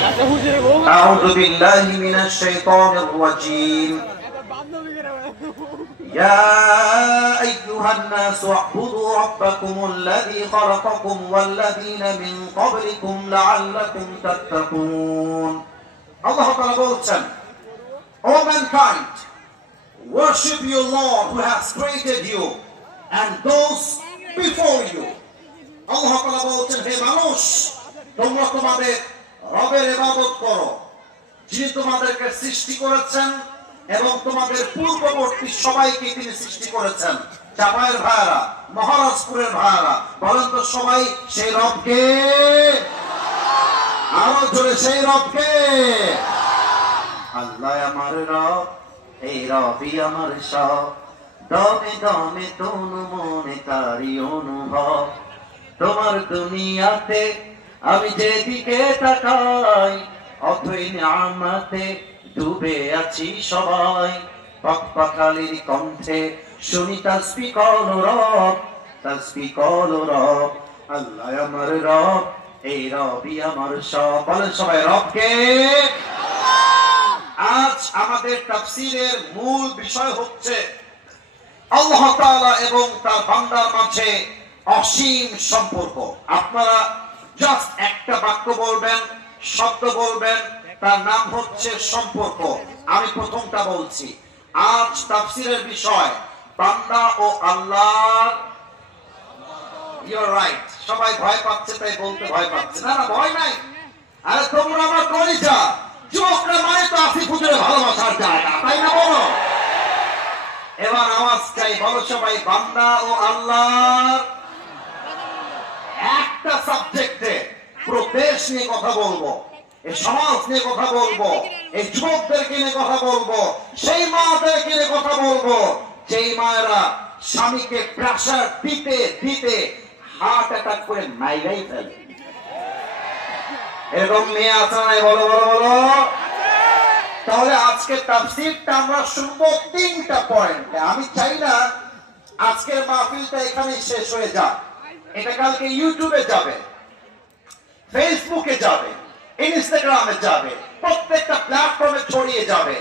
أعوذ بالله من الشيطان الرجيم. يا أيها الناس اعبدوا ربكم الذي خلقكم والذين من قبلكم لعلكم تتقون. Allah Ta'ala বলছেন, O mankind, worship your Lord who has created you and those before you. Allah Ta'ala বলছেন, হে মানুষ, তোমরা তোমাদের রবের ইবাদত করো, যিনি তোমাদেরকে সৃষ্টি করেছেন এবং তোমাদের পূর্ববর্তী সবাইকে তিনি সৃষ্টি করেছেন। চাপায়ের ভাইরা, মহারাজপুরের ভাইরা, বলেন তো সবাই সেই রবকে, আরো জোরে সেই রবকে। আল্লাহ আমার রব, এই রবই আমার সব, দমে দমে তনু মনে তারি অনুভব। তোমার দুনিয়াতে আমি যেদিকে তাকাই, অথই নিয়ামতে ডুবে আছি সবাই। পাখালির কণ্ঠে শুনি তাসবিহ করো রব, তাসবিহ করো রব। আল্লাহ আমার রব, এই রবই আমার সব। বলেন সবাই রবকে। আজ আমাদের তাফসীরের মূল বিষয় হচ্ছে আল্লাহ তাআলা এবং তার বান্দার মাঝে অসীম সম্পর্ক। আপনারা জাস্ট একটা বাক্য বলবেন, শব্দ বলবেন, তার নাম হচ্ছে সম্পর্ক। আমি প্রথমটা বলছি। আজ তাফসীরের বিষয় বান্দা ও আল্লাহ। Your right. সবাই ভয় পাচ্ছে তাই বলতে ভয় পাচ্ছে। না না, ভয় নাই। আরে তোমরা আমার কলিজা, যুবকরা মানে তো আসি ফুজুরে ভালোবাসার জায়গা, তাই না বলো? এবার আওয়াজ চাই, বলো সবাই বান্দা ও আল্লাহ। একটা সাবজেক্টে পুরো দেশ নিয়ে কথা বলবো, এই সমাজ নিয়ে কথা বলবো, এই যুবকদেরকে নিয়ে কথা বলবো, সেই মাদেরকে নিয়ে কথা বলবো যেই মায়েরা স্বামীকে প্রেসার দিতে দিতে হার্ট অ্যাটাক করে মাইরাই ফেলে। এরকম মেয়ে আছে না? বলো বলো বলো। তাহলে আজকে তাফসীরটা আমরা শুনবো তিনটা পয়েন্টে। আমি চাই না আজকের মাহফিলটা এখানে শেষ হয়ে যাক। এটা কালকে ইউটিউবে যাবে, ফেসবুকে যাবে, ইনস্টাগ্রামে যাবে, প্রত্যেকটা প্ল্যাটফর্মে ছড়িয়ে যাবে।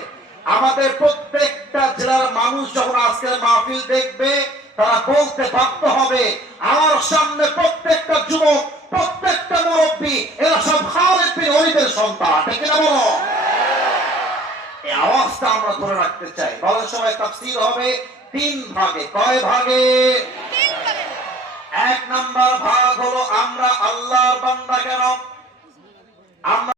আমাদের প্রত্যেকটা জেলার মানুষ যখন আজকের মাহফিল দেখবে, তারা বলতে বাধ্য হবে আমার সামনে প্রত্যেকটা যুবক, প্রত্যেকটা মুরব্বী, এরা সব খালিদ বিন ওলীদের সন্তান। ঠিক না বলো? এই আওয়াজটা আমরা ধরে রাখতে চাই। বলো সবাই তাফসীর হবে তিন ভাগে। কয় ভাগে? এক নাম্বার ভাগ হলো আমরা আল্লাহর বান্দা। কেন আমরা